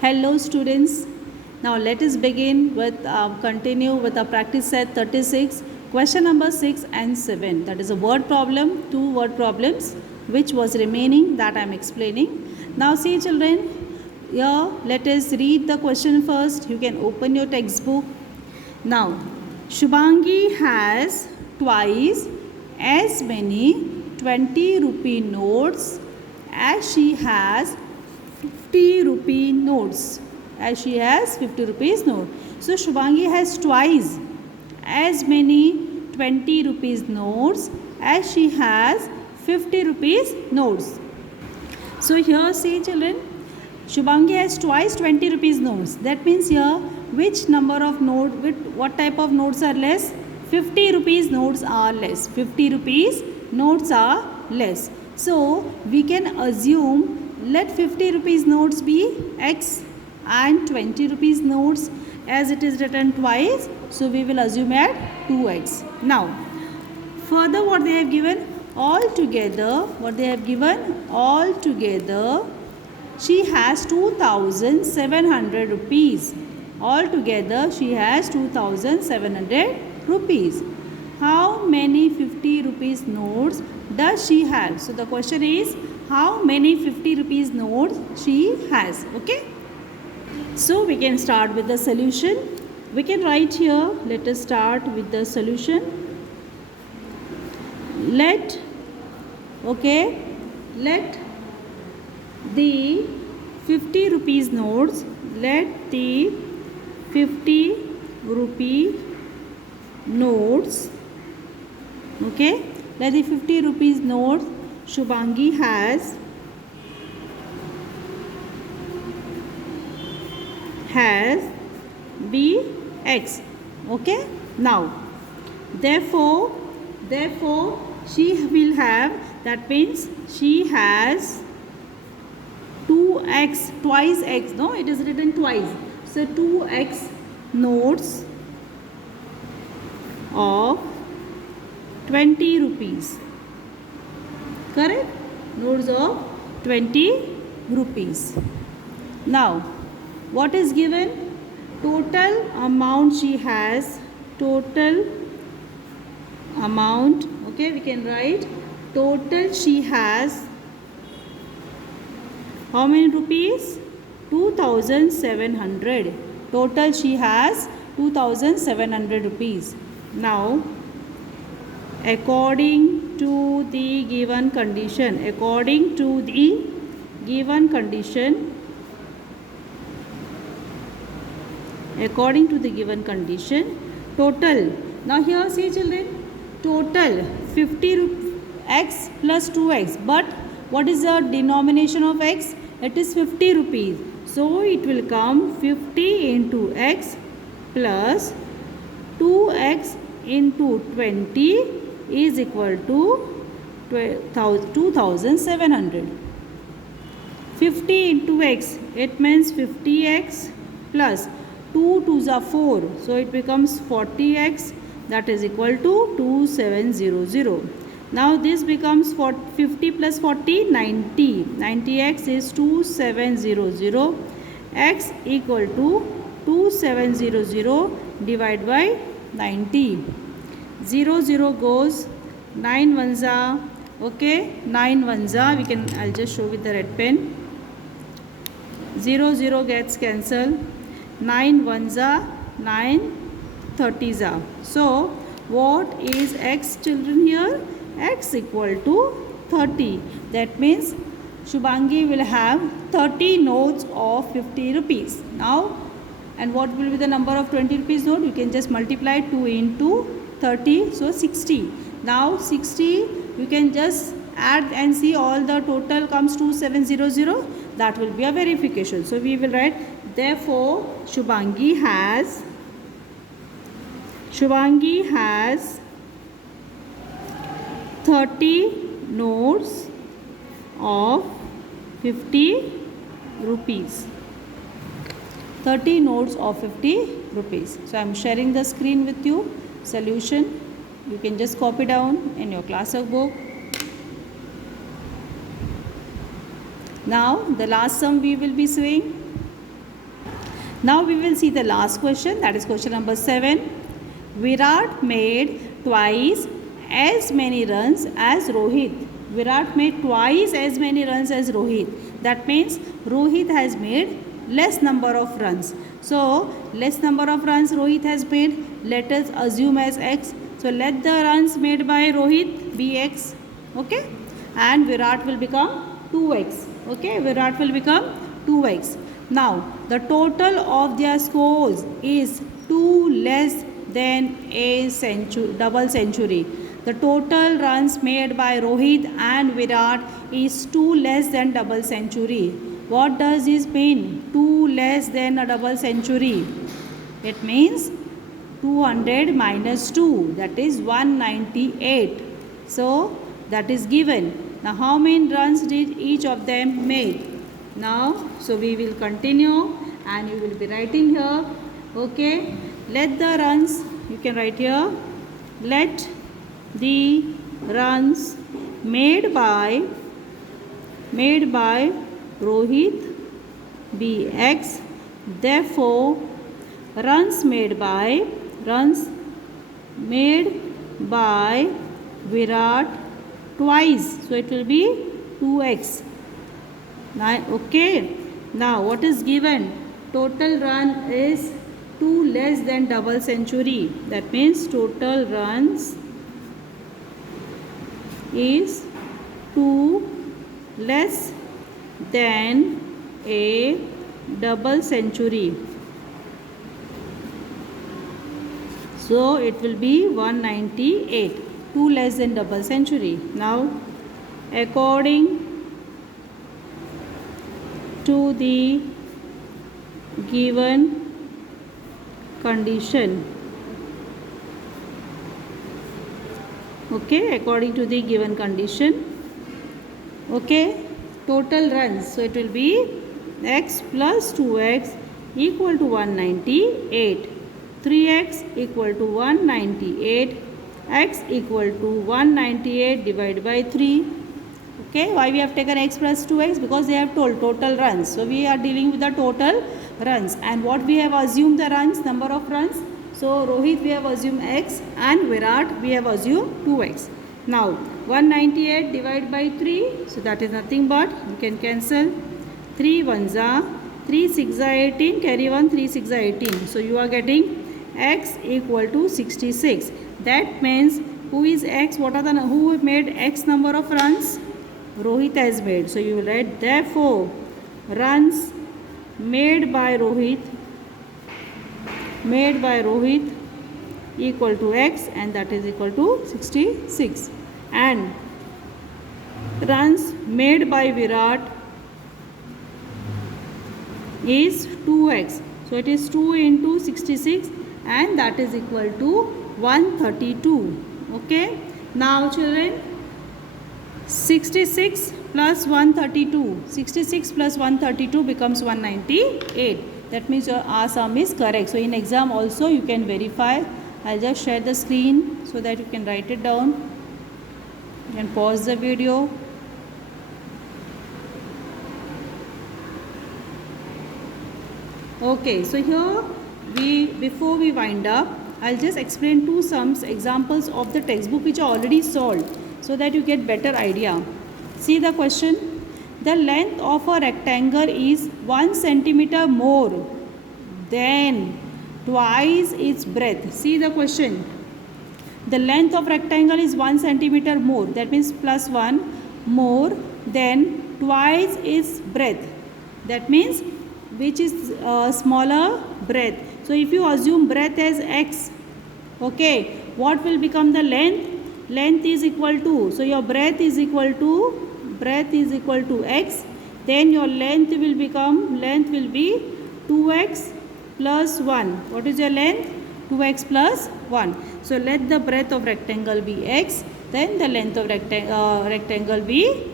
Hello students. Now let us begin with continue with our practice set 36, question number 6 and 7. That is a word problem, two word problems which was remaining that I am explaining. Now see children, here let us read the question first. You can open your textbook. Now Shubhangi has twice as many 20 rupee notes as she has 50 rupee notes, as she has 50 rupees note. So Shubhangi has twice as many 20 rupees notes as she has 50 rupees notes. So here see children, Shubhangi has twice 20 rupees notes. That means here which number of note, what type of notes are less? 50 rupees notes are less. 50 rupees notes are less. So we can assume, let 50 rupees notes be X and 20 rupees notes, as it is written twice, so we will assume at 2x. Now further what they have given, all together she has 2700 rupees. Altogether she has 2700 rupees. How many 50 rupees notes does she have? So the question is, how many 50 rupees notes she has? Okay. So we can start with the solution. We can write here, let us start with the solution. Let the 50 rupees notes, let the 50 rupee notes, okay, let the 50 rupees notes Shubhangi has be X. Okay. Now therefore she will have, that means she has 2x, twice x, no, it is written twice, so 2x notes of 20 rupees, correct, notes of 20 rupees. Now what is given? Total amount she has, total amount, okay, we can write total she has how many rupees? 2700. Total she has 2700 rupees. Now according to the given condition, total, now here see children, total 50x plus 2x, but what is the denomination of x? It is 50 rupees, so it will come 50 into x plus 2x into 20 is equal to 2700. 50 into x, it means 50x plus 2 2s are 4, so it becomes 40x, that is equal to 2700. Now this becomes 50 plus 40, 90. 90x is 2700. X equal to 2700 divided by 90. 0 goes, 9 ones are, okay, 9 ones are, we can, I'll just show with the red pen. 0 gets cancelled. 9 ones are, 9 30s are. So what is x children here? X equal to 30. That means Shubhangi will have 30 notes of 50 rupees. Now, and what will be the number of 20 rupees note? You can just multiply 2 into 30, so 60. Now 60, you can just add and see all the total comes to 700. That will be a verification. So we will write, therefore Shubhangi has 30 notes of 50 rupees. 30 notes of 50 rupees. So I am sharing the screen with you. Solution, you can just copy down in your class book. Now the last sum we will be seeing. Now we will see the last question, that is question number 7. Virat made twice as many runs as Rohit. Virat made twice as many runs as Rohit. That means Rohit has made less number of runs. So less number of runs Rohit has made. Let us assume as x. So let the runs made by Rohit be x. Okay. And Virat will become 2x. Okay. Virat will become 2x. Now the total of their scores is 2 less than a double century. The total runs made by Rohit and Virat is 2 less than double century. What does this mean? 2 less than a double century. It means 200 minus 2, that is 198. So that is given. Now how many runs did each of them make? Now, so we will continue and you will be writing here. Okay. Let the runs, you can write here, let the runs made by Rohit be x. Therefore, runs made by Virat twice. So it will be 2x. Okay. Now what is given? Total run is 2 less than double century. That means total runs is 2 less than a double century. So it will be 198. 2 less than double century. Now according to the given condition. Okay, according to the given condition. Okay, total runs. So it will be x plus 2x equal to 198. 3x equal to 198. X equal to 198 divided by 3. Okay, why we have taken x plus 2x? Because they have told total runs. So we are dealing with the total runs. And what we have assumed the runs, number of runs. So Rohit we have assumed x and Virat we have assumed 2x. Now 198 divided by 3. So that is nothing but, you can cancel. 3 1s are 3 6 are 18, carry 1 3 6 are 18. So you are getting x equal to 66. That means who is x? Who made x number of runs? Rohit has made. So you will write therefore runs made by Rohit equal to x, and that is equal to 66. And runs made by Virat is 2x. So it is 2 into 66 and that is equal to 132. Okay. Now children, 66 plus 132. 66 plus 132 becomes 198. That means your sum is correct. So in exam also you can verify. I'll just share the screen so that you can write it down. You can pause the video. Okay, so here before we wind up, I'll just explain two sums, examples of the textbook which are already solved so that you get better idea. See the question. The length of a rectangle is 1 centimeter more than twice its breadth. See the question. The length of rectangle is 1 centimeter more. That means plus 1 more than twice its breadth. That means which is smaller breadth. So if you assume breadth as x, okay, what will become the length? Length is equal to, so your breadth is equal to x, then your length will be 2x plus 1. What is your length? 2x plus 1. So let the breadth of rectangle be x, then the length of rectangle be,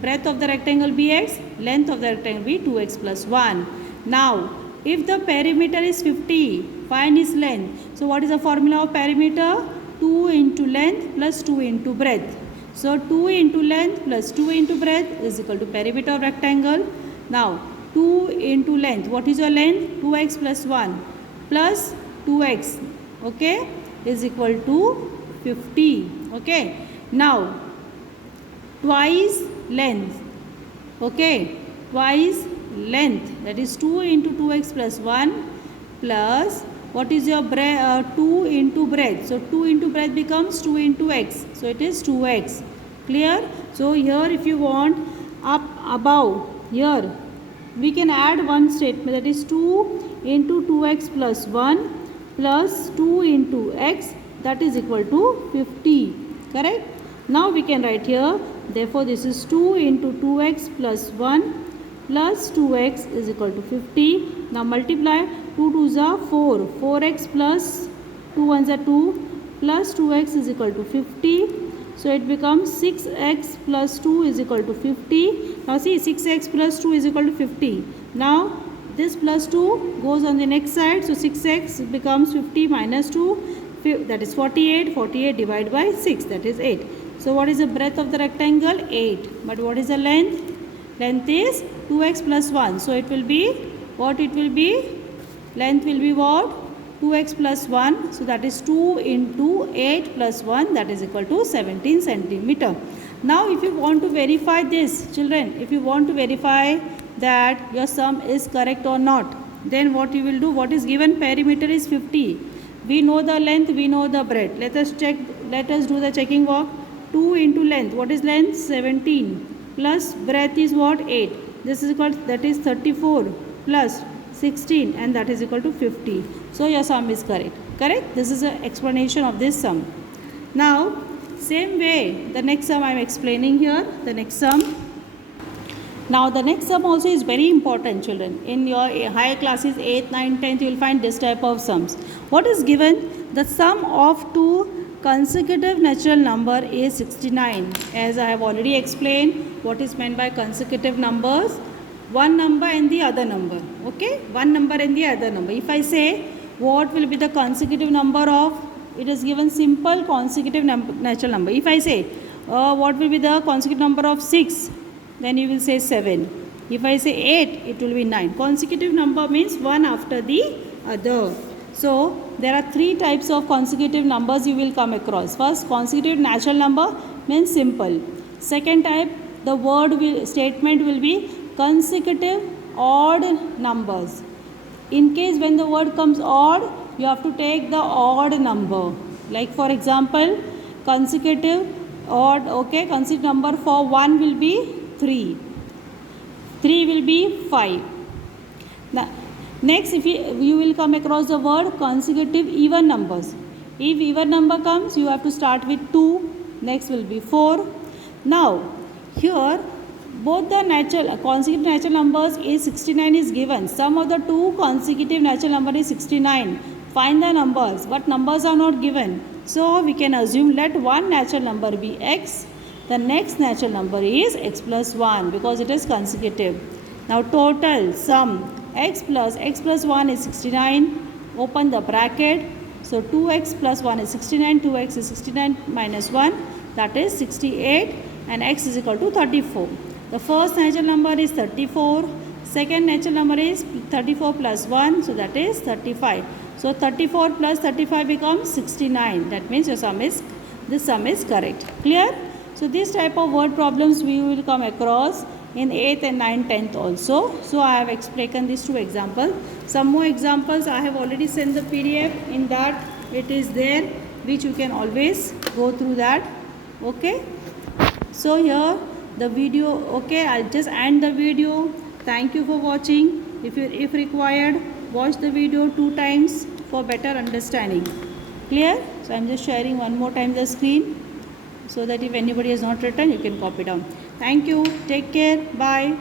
breadth of the rectangle be x, length of the rectangle be 2x plus 1. Now if the perimeter is 50, find its length. So what is the formula of perimeter? 2 into length plus 2 into breadth. So 2 into length plus 2 into breadth is equal to perimeter of rectangle. Now 2 into length. What is your length? 2x plus 1 plus 2x, okay, is equal to 50. Okay. Now, twice length, okay, twice length, that is 2 into 2x plus 1 plus what is your 2 into breadth. So 2 into breadth becomes 2 into x, so it is 2x. Clear? So here if you want up above, here we can add one statement, that is 2 into 2x plus 1 plus 2 into x, that is equal to 50. Correct? Now we can write here, therefore this is 2 into 2x plus 1 plus 2x is equal to 50. Now multiply, 2 2s are 4, 4x plus 2 1s are 2 plus 2x is equal to 50. So it becomes 6x plus 2 is equal to 50. Now see, 6x plus 2 is equal to 50. Now this plus 2 goes on the next side, so 6x becomes 50 minus 2, that is 48. 48 divided by 6, that is 8. So what is the breadth of the rectangle? 8. But what is the length? Length is 2x plus 1. So it will be, what it will be? Length will be what? 2x plus 1. So that is 2 into 8 plus 1, that is equal to 17 centimeter. Now if you want to verify this, children, if you want to verify that your sum is correct or not, then what you will do, what is given? Perimeter is 50. We know the length, we know the breadth. Let us check, let us do the checking work. 2 into length, what is length? 17 plus breadth is what? 8. This is equal, that is 34 plus 16, and that is equal to 50. So your sum is correct. Correct? This is an explanation of this sum. Now same way, the next sum I am explaining here, the next sum. Now the next sum also is very important, children. In your higher classes 8th, 9th, 10th, you will find this type of sums. What is given? The sum of two consecutive natural number is 69. As I have already explained what is meant by consecutive numbers, one number and the other number. Okay, one number and the other number. If I say what will be the consecutive number of, it is given simple consecutive natural number. If I say what will be the consecutive number of 6, then you will say 7. If I say 8, it will be 9. Consecutive number means one after the other. So there are three types of consecutive numbers you will come across. First, consecutive natural number means simple. Second type, the statement will be consecutive odd numbers. In case when the word comes odd, you have to take the odd number. Like for example, consecutive odd, okay, consecutive number for 1 will be 3. 3 will be 5. Now, next, if you will come across the word consecutive even numbers. If even number comes, you have to start with 2. Next will be 4. Now, here both the consecutive natural numbers is 69 is given. Sum of the two consecutive natural number is 69. Find the numbers, but numbers are not given. So we can assume, let one natural number be x. The next natural number is x plus 1 because it is consecutive. Now total sum x plus 1 is 69. Open the bracket. So 2x plus 1 is 69. 2x is 69 minus 1, that is 68, and x is equal to 34. The first natural number is 34. Second natural number is 34 plus 1, so that is 35. So 34 plus 35 becomes 69. That means this sum is correct. Clear? So this type of word problems we will come across in 8th and 9th, 10th also. So I have taken these two examples. Some more examples I have already sent the PDF. In that it is there, which you can always go through that. Okay. So here the video, okay, I'll just end the video. Thank you for watching. If required, watch the video 2 times for better understanding. Clear? So I'm just sharing one more time the screen, so that if anybody has not written, you can copy down. Thank you. Take care. Bye.